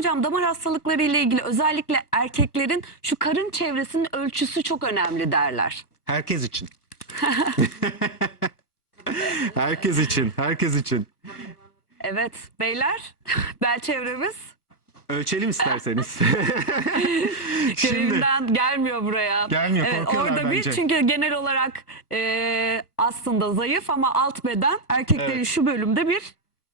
hocam damar hastalıkları ile ilgili özellikle erkeklerin şu karın çevresinin ölçüsü çok önemli derler. Herkes için. herkes için, herkes için. Evet beyler bel çevremiz Ölçelim isterseniz. Şimdi gelmiyor buraya. Gelmiyor, evet, korkuyorlar orada bir bence. çünkü genel olarak e, aslında zayıf ama alt beden erkeklerin Evet. şu bölümde bir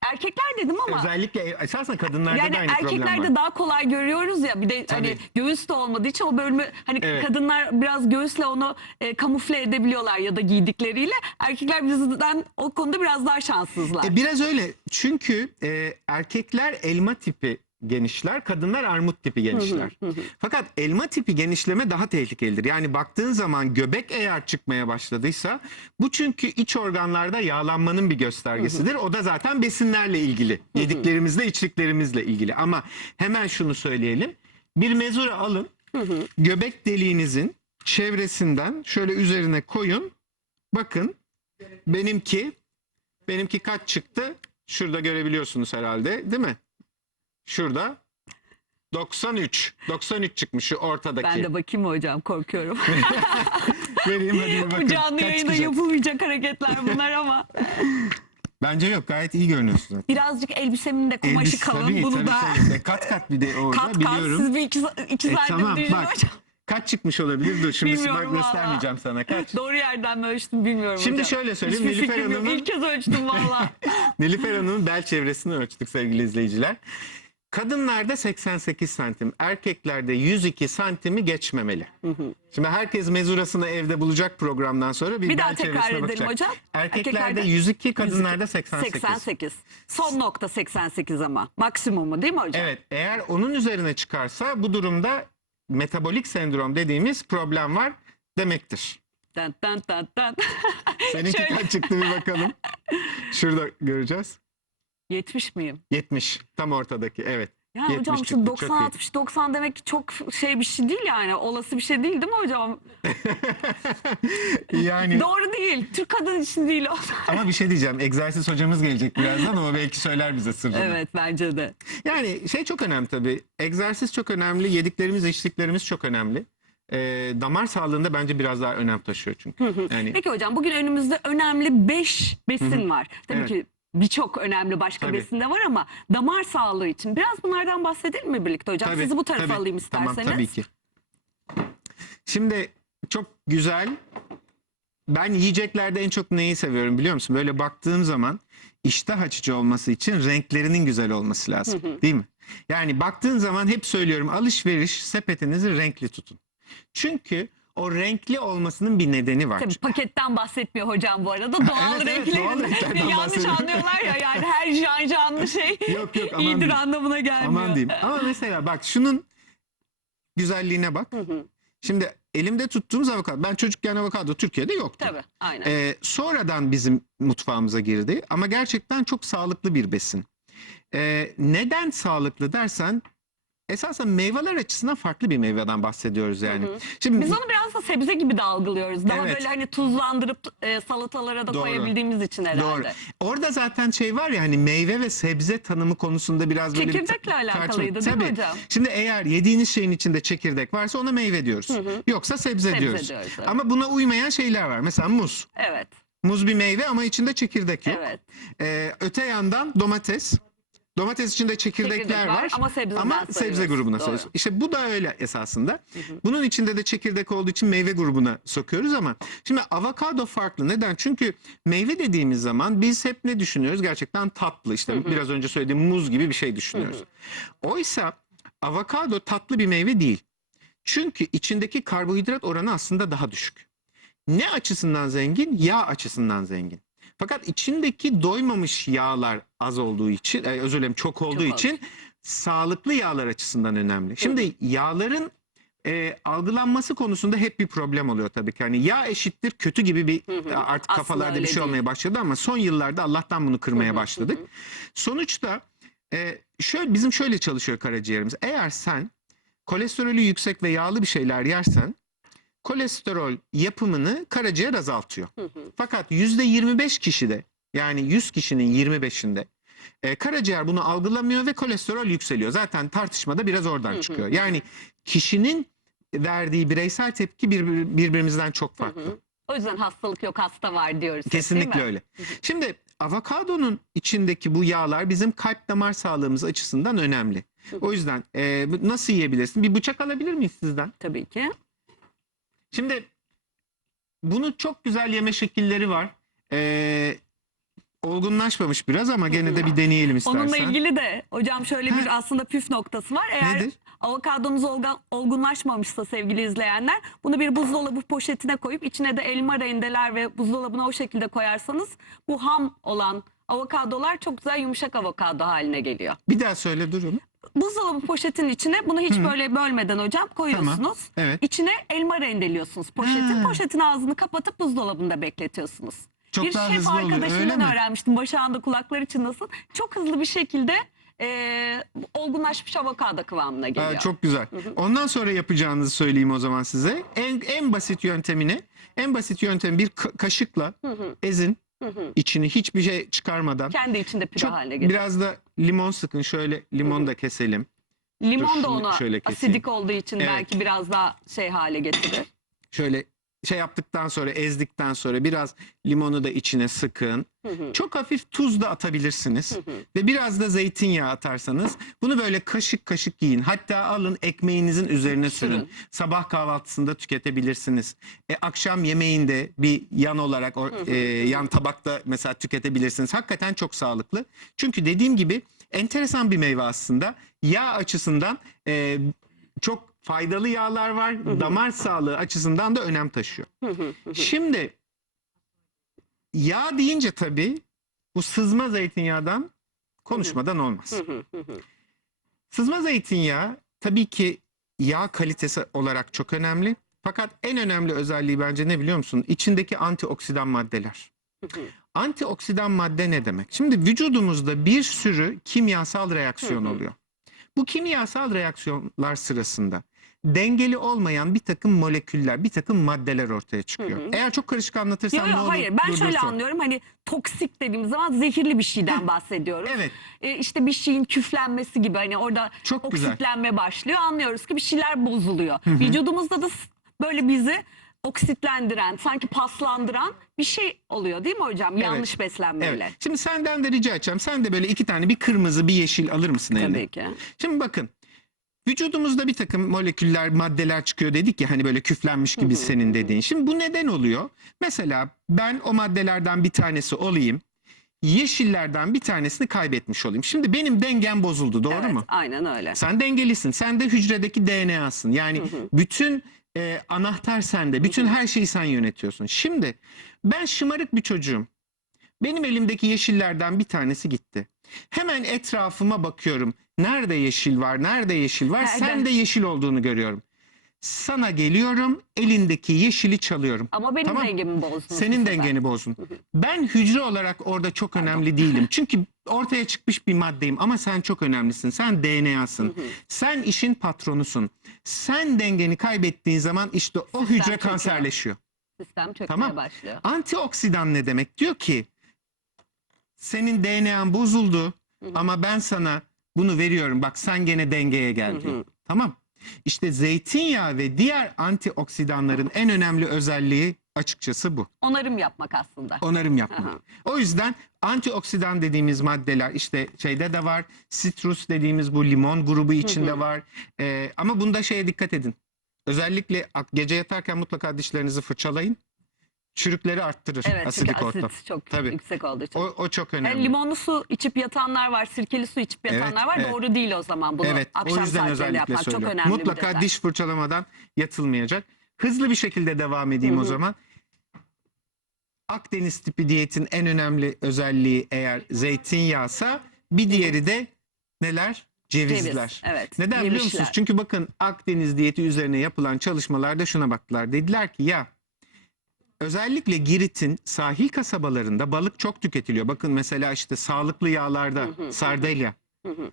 erkekler dedim ama özellikle esasen kadınlarda yani da aynı problem var. erkeklerde daha kolay görüyoruz ya bir de hani Tabii. göğüs de olmadığı için o bölümü hani Evet. kadınlar biraz göğüsle onu e, kamufle edebiliyorlar ya da giydikleriyle erkekler bizden o konuda biraz daha şanssızlar. E, biraz öyle. Çünkü e, erkekler elma tipi genişler, kadınlar armut tipi genişler. Fakat elma tipi genişleme daha tehlikelidir. Yani baktığın zaman göbek eğer çıkmaya başladıysa bu çünkü iç organlarda yağlanmanın bir göstergesidir. O da zaten besinlerle ilgili. Yediklerimizle, içtiklerimizle ilgili. Ama hemen şunu söyleyelim. Bir mezura alın. Göbek deliğinizin çevresinden şöyle üzerine koyun. Bakın benimki benimki kaç çıktı? Şurada görebiliyorsunuz herhalde değil mi? Şurada 93. 93 çıkmış şu ortadaki. ben de bakayım hocam korkuyorum. Vereyim hadi bir bakın. Bu canlı Kaç yayında çıkacak? yapılmayacak hareketler bunlar ama Bence yok gayet iyi görünüyorsun birazcık elbisemin de kumaşı Elbise- kalın tabii, bunu tabii, da tabii. E, Kat kat bir de orada kat kat biliyorum. siz bir iki, iki E, tamam, değil bak. hocam. Kaç çıkmış olabilir? Dur şimdi Bilmiyorum bak göstermeyeceğim sana kaç. Doğru yerden mi ölçtüm bilmiyorum Şimdi hocam. şöyle söyleyeyim, Hiçbir Nilüfer fikrim yok. Hanım'ın- İlk kez ölçtüm valla. Nilüfer Hanım'ın bel çevresini ölçtük sevgili izleyiciler. Kadınlarda 88 santim, erkeklerde 102 santimi geçmemeli. Şimdi herkes mezurasını evde bulacak programdan sonra bir, Bir daha tekrar edelim bakacak. hocam. Erkeklerde, Erkeklerde 102, kadınlarda 88. 88. Son nokta 88 ama. Maksimumu değil mi hocam? Evet, eğer onun üzerine çıkarsa bu durumda metabolik sendrom dediğimiz problem var demektir. Dın dın dın dın. Seninki Şöyle. kaç çıktı bir bakalım. Şurada göreceğiz. 70 miyim? 70 tam ortadaki evet. Ya 70 hocam çıktı, şu çok 90 iyi. 60 90 demek ki çok şey bir şey değil yani. Olası bir şey değil değil mi hocam? Yani Doğru değil. Türk kadın için değil o. ama bir şey diyeceğim. Egzersiz hocamız gelecek birazdan o belki söyler bize sırrını. evet bence de. Yani şey çok önemli tabii. Egzersiz çok önemli. Yediklerimiz, içtiklerimiz çok önemli. Ee, damar sağlığında bence biraz daha önem taşıyor çünkü. Yani Peki hocam bugün önümüzde önemli 5 besin var. Tabii Evet. ki birçok önemli başka Tabii. besin de var ama damar sağlığı için biraz bunlardan bahsedelim mi birlikte hocam? Tabii, Sizi bu tarafa tabii. alayım isterseniz. Tamam tabii ki. Şimdi çok güzel. Ben yiyeceklerde en çok neyi seviyorum biliyor musun? Böyle baktığım zaman iştah açıcı olması için renklerinin güzel olması lazım. Değil mi? Yani baktığın zaman hep söylüyorum alışveriş sepetinizi renkli tutun. Çünkü o renkli olmasının bir nedeni var. Tabii paketten bahsetmiyor hocam bu arada. Doğal Evet, evet, doğal renklerden yanlış bahsediyorum. anlıyorlar ya yani her can canlı şey Yok yok aman iyidir diyeyim. anlamına gelmiyor. Aman diyeyim. Ama mesela bak şunun güzelliğine bak. Şimdi elimde tuttuğumuz avokado. Ben çocukken avokado Türkiye'de yoktu. Tabii aynen. Ee, sonradan bizim mutfağımıza girdi ama gerçekten çok sağlıklı bir besin. Ee, neden sağlıklı dersen esasen meyveler açısından farklı bir meyveden bahsediyoruz yani. Şimdi Biz onu biraz da sebze gibi de algılıyoruz. Daha Evet. böyle hani tuzlandırıp e, salatalara da Doğru. koyabildiğimiz için herhalde. Doğru. Orada zaten şey var ya hani meyve ve sebze tanımı konusunda biraz böyle bir Çekirdekle ta- alakalıydı değil mi Tabii. hocam? Şimdi eğer yediğiniz şeyin içinde çekirdek varsa ona meyve diyoruz. Yoksa sebze, Sebze diyoruz. diyoruz, evet. Ama buna uymayan şeyler var. Mesela muz. Evet. Muz bir meyve ama içinde çekirdek yok. Evet. Ee, öte yandan domates. Domates içinde çekirdekler Çekirdek var var, ama sebzeden ama sebze sayıyoruz. grubuna Doğru. sayıyoruz. İşte bu da öyle esasında. Bunun içinde de çekirdek olduğu için meyve grubuna sokuyoruz ama şimdi avokado farklı. Neden? Çünkü meyve dediğimiz zaman biz hep ne düşünüyoruz? Gerçekten tatlı işte biraz önce söylediğim muz gibi bir şey düşünüyoruz. Oysa avokado tatlı bir meyve değil. Çünkü içindeki karbonhidrat oranı aslında daha düşük. Ne açısından zengin? Yağ açısından zengin. Fakat içindeki doymamış yağlar az olduğu için, e, özür dilerim çok olduğu Çok az. için sağlıklı yağlar açısından önemli. Şimdi yağların e, algılanması konusunda hep bir problem oluyor tabii ki. Hani yağ eşittir kötü gibi bir Hı hı. artık Aslında kafalarda bir şey değil. olmaya başladı ama son yıllarda Allah'tan bunu kırmaya başladık. Sonuçta e, şöyle bizim şöyle çalışıyor karaciğerimiz. Eğer sen kolesterolü yüksek ve yağlı bir şeyler yersen kolesterol yapımını karaciğer azaltıyor. Fakat %25 kişide yani 100 kişinin 25'inde E, karaciğer bunu algılamıyor ve kolesterol yükseliyor. Zaten tartışmada biraz oradan çıkıyor. Yani kişinin verdiği bireysel tepki bir- birbirimizden çok farklı. Hı. O yüzden hastalık yok hasta var diyoruz. Kesinlikle öyle. Şimdi avokadonun içindeki bu yağlar bizim kalp damar sağlığımız açısından önemli. O yüzden e, nasıl yiyebilirsin? Bir bıçak alabilir miyiz sizden? Tabii ki. Şimdi bunun çok güzel yeme şekilleri var. E, olgunlaşmamış biraz ama gene de bir deneyelim istersen. Onunla ilgili de hocam şöyle bir aslında püf noktası var. Eğer Nedir? avokadonuz olga- olgunlaşmamışsa sevgili izleyenler bunu bir buzdolabı poşetine koyup içine de elma rendeler ve buzdolabına o şekilde koyarsanız bu ham olan avokadolar çok güzel yumuşak avokado haline geliyor. Bir daha söyle durun. Buzdolabı poşetin içine bunu hiç böyle bölmeden hocam koyuyorsunuz. Evet. İçine elma rendeliyorsunuz poşetin. Ha. Poşetin ağzını kapatıp buzdolabında bekletiyorsunuz. Çok bir daha şef hızlı oluyor, öyle arkadaşımdan mi? öğrenmiştim. Başağında kulaklar için nasıl? Çok hızlı bir şekilde e, olgunlaşmış avokado kıvamına geliyor. Aa, çok güzel. Ondan sonra yapacağınızı söyleyeyim o zaman size. En en basit yöntemini, en basit yöntemi bir ka- kaşıkla ezin. İçini hiçbir şey çıkarmadan. Kendi içinde püre Çok haline geliyor. biraz da limon sıkın. Şöyle limon da keselim. Limon Dur, da şöyle keseyim. asidik olduğu için Evet. belki biraz daha şey hale getirir. Şöyle şey yaptıktan sonra ezdikten sonra biraz limonu da içine sıkın. Çok hafif tuz da atabilirsiniz. Ve biraz da zeytinyağı atarsanız bunu böyle kaşık kaşık yiyin. Hatta alın ekmeğinizin üzerine sürün. Sürün. Sabah kahvaltısında tüketebilirsiniz. E, akşam yemeğinde bir yan olarak o, e, yan tabakta mesela tüketebilirsiniz. Hakikaten çok sağlıklı. Çünkü dediğim gibi enteresan bir meyve aslında. Yağ açısından e, çok faydalı yağlar var. Damar sağlığı açısından da önem taşıyor. Şimdi yağ deyince tabii bu sızma zeytinyağından konuşmadan olmaz. Sızma zeytinyağı tabii ki yağ kalitesi olarak çok önemli. Fakat en önemli özelliği bence ne biliyor musun? İçindeki antioksidan maddeler. Antioksidan madde ne demek? Şimdi vücudumuzda bir sürü kimyasal reaksiyon Hı hı. oluyor. Bu kimyasal reaksiyonlar sırasında dengeli olmayan bir takım moleküller, bir takım maddeler ortaya çıkıyor. Hı hı. Eğer çok karışık anlatırsam Yok ne yok olur? hayır ben şöyle anlıyorum hani toksik dediğimiz zaman zehirli bir şeyden bahsediyoruz. Evet, E, işte bir şeyin küflenmesi gibi hani orada çok güzel. oksitlenme başlıyor. Anlıyoruz ki bir şeyler bozuluyor. Vücudumuzda da böyle bizi oksitlendiren, sanki paslandıran bir şey oluyor değil mi hocam? Evet. Yanlış beslenmeyle. Evet. Şimdi senden de rica edeceğim. Sen de böyle iki tane bir kırmızı bir yeşil alır mısın eline? Tabii ki. Şimdi bakın. Vücudumuzda bir takım moleküller, maddeler çıkıyor dedik ya hani böyle küflenmiş gibi senin dediğin. Şimdi bu neden oluyor? Mesela ben o maddelerden bir tanesi olayım. Yeşillerden bir tanesini kaybetmiş olayım. Şimdi benim dengem bozuldu doğru evet, mu? Aynen öyle. Sen dengelisin. Sen de hücredeki DNA'sın. Yani bütün e, anahtar sende. Bütün her şeyi sen yönetiyorsun. Şimdi ben şımarık bir çocuğum. Benim elimdeki yeşillerden bir tanesi gitti. Hemen etrafıma bakıyorum. Nerede yeşil var? Nerede yeşil var? Nerede? Sen de yeşil olduğunu görüyorum. Sana geliyorum, elindeki yeşili çalıyorum. Ama benim Tamam. dengemi bozdun. Senin dengeni bozdun. Ben hücre olarak orada çok önemli değilim. Çünkü ortaya çıkmış bir maddeyim ama sen çok önemlisin. Sen DNA'sın. Sen işin patronusun. Sen dengeni kaybettiğin zaman işte o Sistem hücre çöküyor. kanserleşiyor. Sistem çökmeye Tamam. başlıyor. Antioksidan ne demek? Diyor ki senin DNA'n bozuldu ama ben sana bunu veriyorum. Bak sen gene dengeye geldin. Hı hı. Tamam. İşte zeytinyağı ve diğer antioksidanların en önemli özelliği açıkçası bu. Onarım yapmak aslında. Onarım yapmak. Aha. O yüzden antioksidan dediğimiz maddeler işte şeyde de var. Citrus dediğimiz bu limon grubu içinde var. Ee, ama bunda şeye dikkat edin. Özellikle gece yatarken mutlaka dişlerinizi fırçalayın. Çürükleri arttırır Evet çünkü asidik asit ortam. çok Tabii. yüksek olduğu için. O, o çok Yani önemli. limonlu su içip yatanlar var, sirkeli su içip Evet, yatanlar var. evet. Doğru değil o zaman bunu evet, akşam o yüzden saatlerinde özellikle yapmak çok söylüyorum. önemli bir Mutlaka detay. diş fırçalamadan yatılmayacak. Hızlı bir şekilde devam edeyim Hı o hı. zaman. Akdeniz tipi diyetin en önemli özelliği eğer zeytinyağsa bir diğeri de neler? Cevizler. Ceviz, evet. Neden biliyor musunuz? Çünkü bakın Akdeniz diyeti üzerine yapılan çalışmalarda şuna baktılar. Dediler ki ya özellikle Girit'in sahil kasabalarında balık çok tüketiliyor. Bakın mesela işte sağlıklı yağlarda sardalya, Hı hı,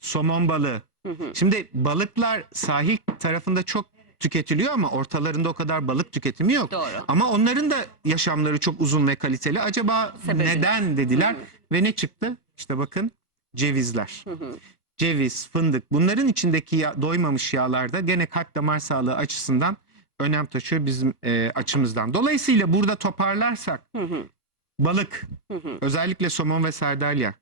somon balığı. hı hı. Şimdi balıklar sahil tarafında çok tüketiliyor ama ortalarında o kadar balık tüketimi yok. Doğru. Ama onların da yaşamları çok uzun ve kaliteli. Acaba Sebebi ne? neden dediler? ve ne çıktı? İşte bakın cevizler. Hı hı. Ceviz, fındık bunların içindeki yağ, doymamış yağlarda gene kalp damar sağlığı açısından önem taşıyor bizim e, açımızdan. Dolayısıyla burada toparlarsak Hı hı. balık, Hı hı. özellikle somon ve sardalya,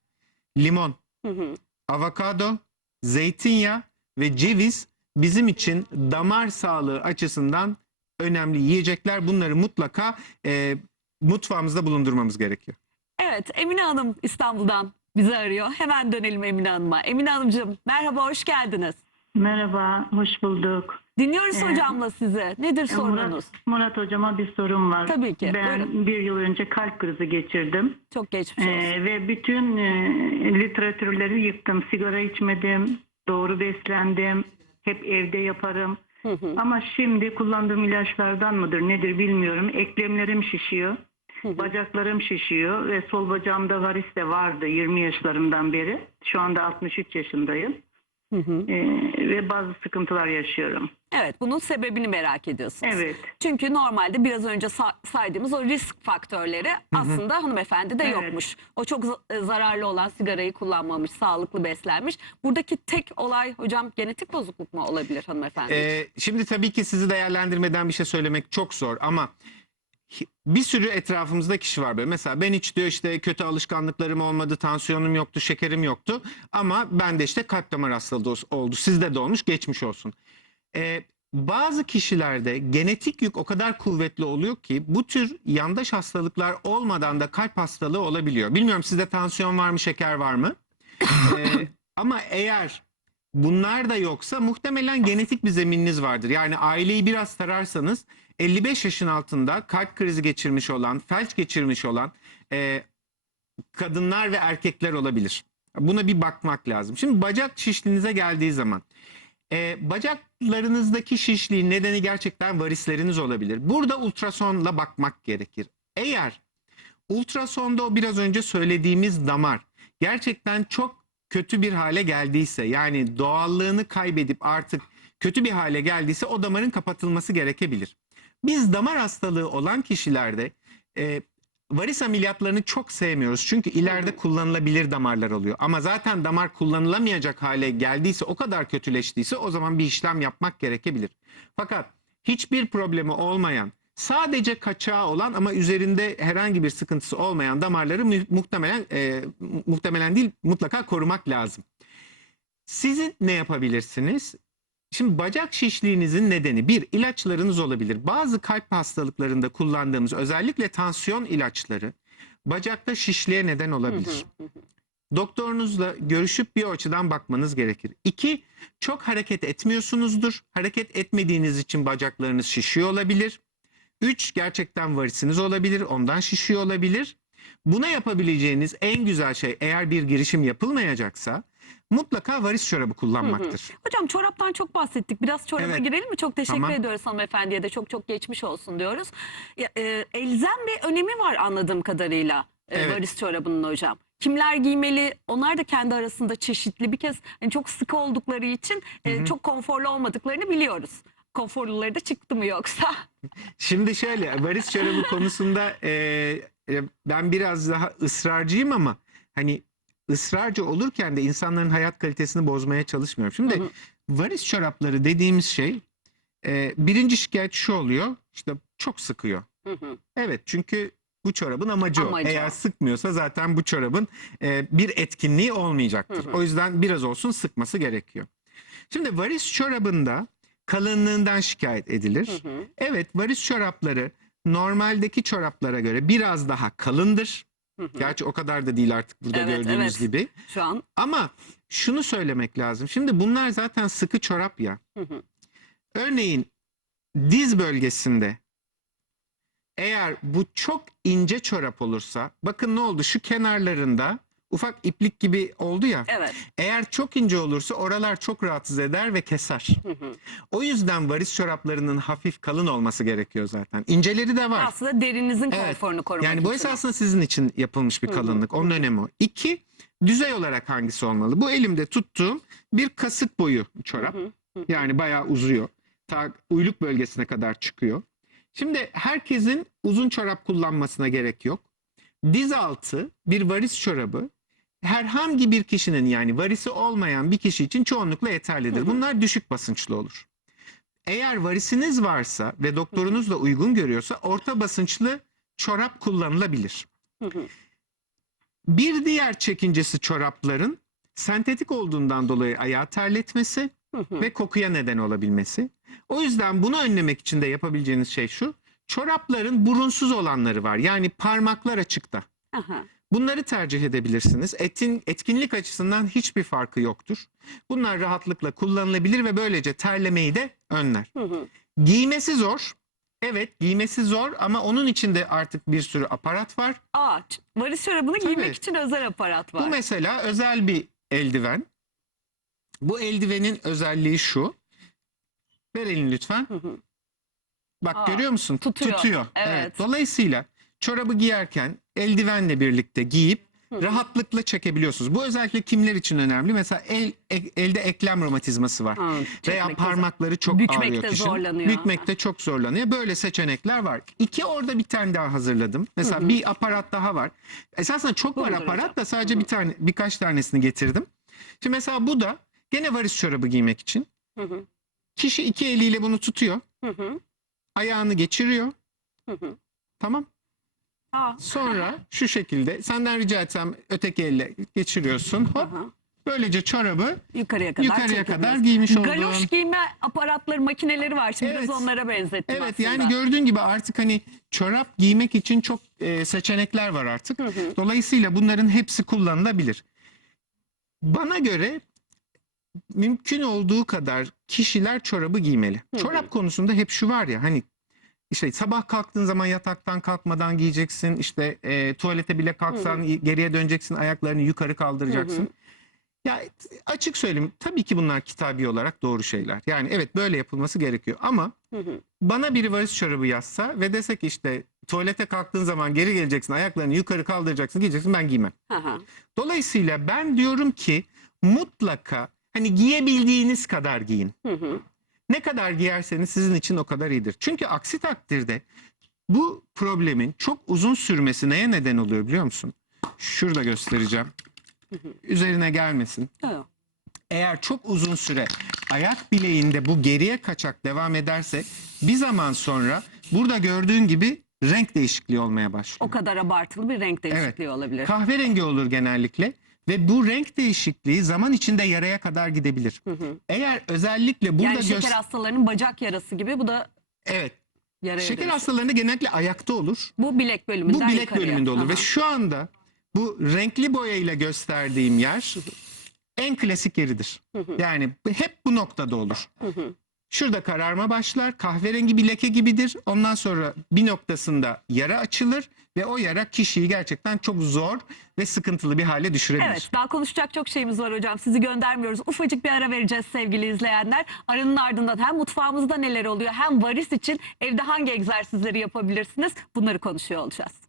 limon, Hı hı. avokado, zeytinyağı ve ceviz bizim için damar sağlığı açısından önemli yiyecekler. Bunları mutlaka e, mutfağımızda bulundurmamız gerekiyor. Evet Emine Hanım İstanbul'dan bizi arıyor. Hemen dönelim Emine Hanım'a. Emine Hanımcığım merhaba hoş geldiniz. Merhaba, hoş bulduk. Dinliyoruz Ee, hocamla sizi. Nedir Ee, sorunuz? Murat, Murat hocama bir sorum var. Tabii ki, Ben buyurun. bir yıl önce kalp krizi geçirdim. Çok geçmiş olsun. Ee, ve bütün e, literatürleri yıktım. Sigara içmedim, doğru beslendim, hep evde yaparım. Hı hı. Ama şimdi kullandığım ilaçlardan mıdır nedir bilmiyorum. Eklemlerim şişiyor, hı. bacaklarım şişiyor ve sol bacağımda varis de vardı 20 yaşlarımdan beri. Şu anda 63 yaşındayım. Hı hı. Ee, ve bazı sıkıntılar yaşıyorum. Evet bunun sebebini merak ediyorsunuz. Evet. Çünkü normalde biraz önce sa- saydığımız o risk faktörleri aslında hanımefendi de Evet. yokmuş. O çok e, zararlı olan sigarayı kullanmamış, sağlıklı beslenmiş. Buradaki tek olay hocam genetik bozukluk mu olabilir hanımefendi? Ee, şimdi tabii ki sizi değerlendirmeden bir şey söylemek çok zor ama bir sürü etrafımızda kişi var böyle. Mesela ben hiç diyor işte kötü alışkanlıklarım olmadı, tansiyonum yoktu, şekerim yoktu. Ama ben de işte kalp damar hastalığı oldu. Sizde de olmuş, geçmiş olsun. Ee, bazı kişilerde genetik yük o kadar kuvvetli oluyor ki bu tür yandaş hastalıklar olmadan da kalp hastalığı olabiliyor. Bilmiyorum sizde tansiyon var mı, şeker var mı? Ee, ama eğer bunlar da yoksa muhtemelen genetik bir zemininiz vardır. Yani aileyi biraz tararsanız 55 yaşın altında kalp krizi geçirmiş olan, felç geçirmiş olan e, kadınlar ve erkekler olabilir. Buna bir bakmak lazım. Şimdi bacak şişliğinize geldiği zaman e, bacaklarınızdaki şişliğin nedeni gerçekten varisleriniz olabilir. Burada ultrasonla bakmak gerekir. Eğer ultrasonda o biraz önce söylediğimiz damar gerçekten çok kötü bir hale geldiyse yani doğallığını kaybedip artık kötü bir hale geldiyse o damarın kapatılması gerekebilir. Biz damar hastalığı olan kişilerde e, varis ameliyatlarını çok sevmiyoruz. Çünkü ileride kullanılabilir damarlar oluyor. Ama zaten damar kullanılamayacak hale geldiyse o kadar kötüleştiyse o zaman bir işlem yapmak gerekebilir. Fakat hiçbir problemi olmayan sadece kaçağı olan ama üzerinde herhangi bir sıkıntısı olmayan damarları mu- muhtemelen e, muhtemelen değil mutlaka korumak lazım. Sizin ne yapabilirsiniz? Şimdi bacak şişliğinizin nedeni bir ilaçlarınız olabilir. Bazı kalp hastalıklarında kullandığımız özellikle tansiyon ilaçları bacakta şişliğe neden olabilir. Doktorunuzla görüşüp bir açıdan bakmanız gerekir. İki, çok hareket etmiyorsunuzdur. Hareket etmediğiniz için bacaklarınız şişiyor olabilir. Üç, gerçekten varisiniz olabilir. Ondan şişiyor olabilir. Buna yapabileceğiniz en güzel şey eğer bir girişim yapılmayacaksa mutlaka varis çorabı kullanmaktır. Hocam çoraptan çok bahsettik. Biraz çoraba Evet. girelim mi? Çok teşekkür Tamam. ediyoruz hanımefendiye de. Çok çok geçmiş olsun diyoruz. Ya, e, elzem bir önemi var anladığım kadarıyla e, Evet. varis çorabının hocam. Kimler giymeli? Onlar da kendi arasında çeşitli. Bir kez hani çok sıkı oldukları için e, Hı hı. çok konforlu olmadıklarını biliyoruz. Konforluları da çıktı mı yoksa? Şimdi şöyle varis çorabı konusunda e, ben biraz daha ısrarcıyım ama hani ısrarcı olurken de insanların hayat kalitesini bozmaya çalışmıyorum. Şimdi Hı hı. varis çorapları dediğimiz şey e, birinci şikayet şu oluyor işte çok sıkıyor. Hı hı. Evet çünkü bu çorabın amacı, Amacı o. o. Eğer sıkmıyorsa zaten bu çorabın e, bir etkinliği olmayacaktır. Hı hı. O yüzden biraz olsun sıkması gerekiyor. Şimdi varis çorabında kalınlığından şikayet edilir. Hı hı. Evet varis çorapları normaldeki çoraplara göre biraz daha kalındır. Hı hı. Gerçi o kadar da değil artık burada Evet, gördüğünüz evet. gibi. Şu an Ama şunu söylemek lazım. Şimdi bunlar zaten sıkı çorap ya. Hı hı. Örneğin diz bölgesinde eğer bu çok ince çorap olursa bakın ne oldu şu kenarlarında ufak iplik gibi oldu ya. evet. Eğer çok ince olursa oralar çok rahatsız eder ve keser. Hı hı. O yüzden varis çoraplarının hafif kalın olması gerekiyor zaten. İnceleri de var. Aslında derinizin Evet. konforunu korumak Yani bu için. esasında sizin için yapılmış bir Hı hı, kalınlık. Onun önemi o. İki, düzey olarak hangisi olmalı? Bu elimde tuttuğum bir kasık boyu çorap. Hı hı, hı hı. Yani bayağı uzuyor. Ta uyluk bölgesine kadar çıkıyor. Şimdi herkesin uzun çorap kullanmasına gerek yok. diz altı bir varis çorabı herhangi bir kişinin yani varisi olmayan bir kişi için çoğunlukla yeterlidir. Hı hı. Bunlar düşük basınçlı olur. Eğer varisiniz varsa ve doktorunuz da uygun görüyorsa orta basınçlı çorap kullanılabilir. Hı hı. Bir diğer çekincesi çorapların sentetik olduğundan dolayı ayağı terletmesi Hı hı. ve kokuya neden olabilmesi. O yüzden bunu önlemek için de yapabileceğiniz şey şu. Çorapların burunsuz olanları var. Yani parmaklar açıkta. Aha. Bunları tercih edebilirsiniz. Etin etkinlik açısından hiçbir farkı yoktur. Bunlar rahatlıkla kullanılabilir ve böylece terlemeyi de önler. Hı hı. Giymesi zor. Evet, giymesi zor ama onun içinde artık bir sürü aparat var. Aa, varis çorabını Tabii. giymek için özel aparat var. Bu mesela özel bir eldiven. Bu eldivenin özelliği şu. Ver elini lütfen. Hı hı. Bak Aa, görüyor musun? tutuyor. Evet. Dolayısıyla çorabı giyerken eldivenle birlikte giyip rahatlıkla çekebiliyorsunuz. Bu özellikle kimler için önemli? Mesela el, e- elde eklem romatizması var. Ha, Veya parmakları çok Bükmekte ağrıyor kişinin. zorlanıyor. Bükmekte çok zorlanıyor. Böyle seçenekler var. İki orada bir tane daha hazırladım. Mesela Hı bir aparat daha var. Esasında çok var Budur aparat da sadece Hı bir tane birkaç tanesini getirdim. Şimdi mesela bu da gene varis çorabı giymek için. Hı hı. Kişi iki eliyle bunu tutuyor. Hı hı. Ayağını geçiriyor. Hı hı. Tamam. Aa. Sonra şu şekilde senden rica etsem öteki elle geçiriyorsun. Hop. Böylece çorabı Yukarıya kadar yukarıya kadar giymiş oldun. Galoş giyme aparatları, makineleri var. Şimdi Evet. biraz onlara benzettim Evet aslında. yani gördüğün gibi artık hani çorap giymek için çok e, seçenekler var artık. Dolayısıyla bunların hepsi kullanılabilir. Bana göre mümkün olduğu kadar kişiler çorabı giymeli. Çorap konusunda hep şu var ya hani işte sabah kalktığın zaman yataktan kalkmadan giyeceksin. İşte e, tuvalete bile kalksan geriye döneceksin. Ayaklarını yukarı kaldıracaksın. Hı hı. Ya açık söyleyeyim tabii ki bunlar kitabi olarak doğru şeyler. Yani evet böyle yapılması gerekiyor ama Hı hı. bana biri varis çorabı yazsa ve dese ki işte tuvalete kalktığın zaman geri geleceksin, ayaklarını yukarı kaldıracaksın, giyeceksin ben giymem. Aha. Dolayısıyla ben diyorum ki mutlaka hani giyebildiğiniz kadar giyin. Hı hı. Ne kadar giyerseniz sizin için o kadar iyidir. Çünkü aksi takdirde bu problemin çok uzun sürmesi neye neden oluyor biliyor musun? Şurada göstereceğim. Üzerine gelmesin. Eğer çok uzun süre ayak bileğinde bu geriye kaçak devam ederse bir zaman sonra burada gördüğün gibi renk değişikliği olmaya başlıyor. O kadar abartılı bir renk değişikliği olabilir. Kahverengi olur genellikle ve bu renk değişikliği zaman içinde yaraya kadar gidebilir. Hı hı. Eğer özellikle burada yani şeker hastalarının bacak yarası gibi bu da evet yaraya şeker dönüşüyor. hastalarında genellikle ayakta olur. Bu bilek bölümünden Bu bilek yukarıya. bölümünde olur ve Aha. şu anda bu renkli boyayla gösterdiğim yer en klasik yeridir. Hı hı. Yani hep bu noktada olur. Hı hı. Şurada kararma başlar. Kahverengi bir leke gibidir. Ondan sonra bir noktasında yara açılır ve o yara kişiyi gerçekten çok zor ve sıkıntılı bir hale düşürebilir. Evet daha konuşacak çok şeyimiz var hocam. Sizi göndermiyoruz. Ufacık bir ara vereceğiz sevgili izleyenler. Aranın ardından hem mutfağımızda neler oluyor hem varis için evde hangi egzersizleri yapabilirsiniz bunları konuşuyor olacağız.